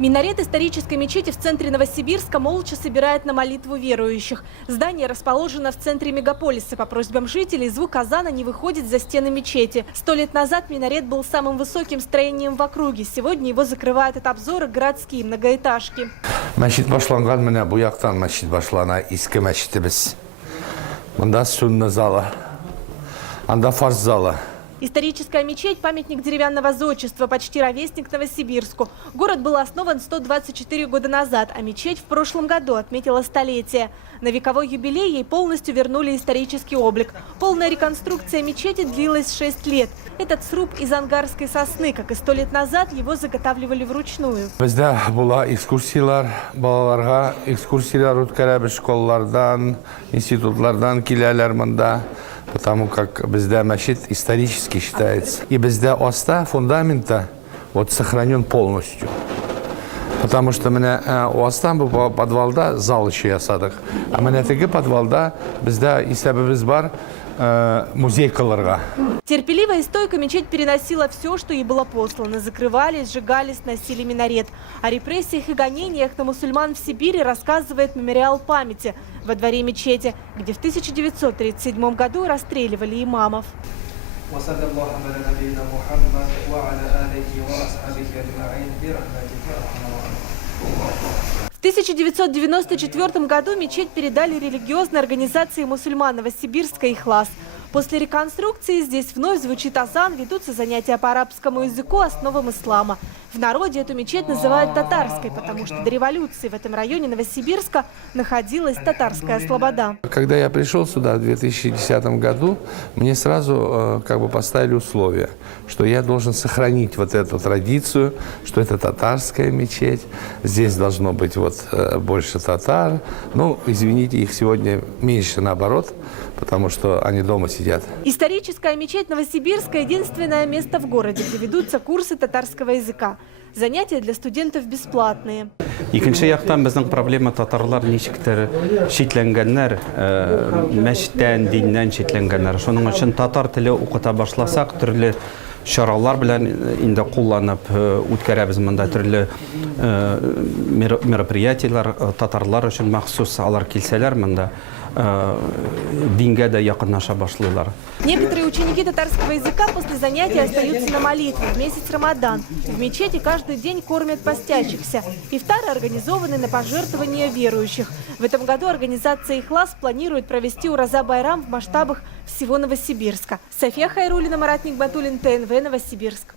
Минарет исторической мечети в центре Новосибирска молча собирает на молитву верующих. Здание расположено в центре мегаполиса. По просьбам жителей звук азана не выходит за стены мечети. 100 лет назад минарет был самым высоким строением в округе. Сегодня его закрывают от обзора городские многоэтажки. Мәчет башланган менә бу яктан мәчет башлана, иске мәчетебез. Монда сүннә залы, анда фарз залы. Историческая мечеть – памятник деревянного зодчества, почти ровесник Новосибирску. Город был основан 124 года назад, а мечеть в прошлом году отметила столетие. На вековой юбилей ей полностью вернули исторический облик. Полная реконструкция мечети длилась 6 лет. Этот сруб из ангарской сосны, как и 100 лет назад, его заготавливали вручную. Бездә була экскурсиялар, балаларга экскурсиялар үткәрәбез школлардан, институтлардан киләләр монда. Потому как бездә мәчет исторически считается. И бездә оста фундамента вот сохранен полностью. Потому что менә остан бу подвалда зал еще ясадык. А менә теге подвалда бездә исәбебез бар музей кылырга. Терпеливо и стойко мечеть переносила все, что ей было послано. Закрывали, сжигали, сносили минарет. О репрессиях и гонениях на мусульман в Сибири рассказывает мемориал памяти во дворе мечети, где в 1937 году расстреливали имамов. В 1994 году мечеть передали религиозной организации мусульман Новосибирска «Ихлас». После реконструкции здесь вновь звучит азан, ведутся занятия по арабскому языку, основам ислама. В народе эту мечеть называют татарской, потому что до революции в этом районе Новосибирска находилась татарская слобода. Когда я пришел сюда в 2010 году, мне сразу поставили условия, что я должен сохранить вот эту традицию, что это татарская мечеть, здесь должно быть больше татар. Ну, извините, их сегодня меньше наоборот, потому что они дома сидят. Историческая мечеть Новосибирска – единственное место в городе, где ведутся курсы татарского языка. Занятия для студентов бесплатные. Икенче яктан безнең проблема татарлар ничектер шитләнгәннәр, мәчеттән, диннән шитләнгәннәр. Шуның өчен татар теле укыта башласак, төрле чаралар белән инде кулланып үткәрәбез монда төрле мероприятиялар татарлар өчен махсус, алар килсәләр монда дингә дә якынлаша башлыйлар. Некоторые ученики татарского языка после занятий остаются на молитве в месяц Рамадан. В мечети каждый день кормят постящихся. Ифтары организованы на пожертвования верующих. В этом году организация «Ихлас» планирует провести Ураза-Байрам в масштабах всего Новосибирска. София Хайруллина, Марат Нигматуллин, ТНВ, Новосибирск.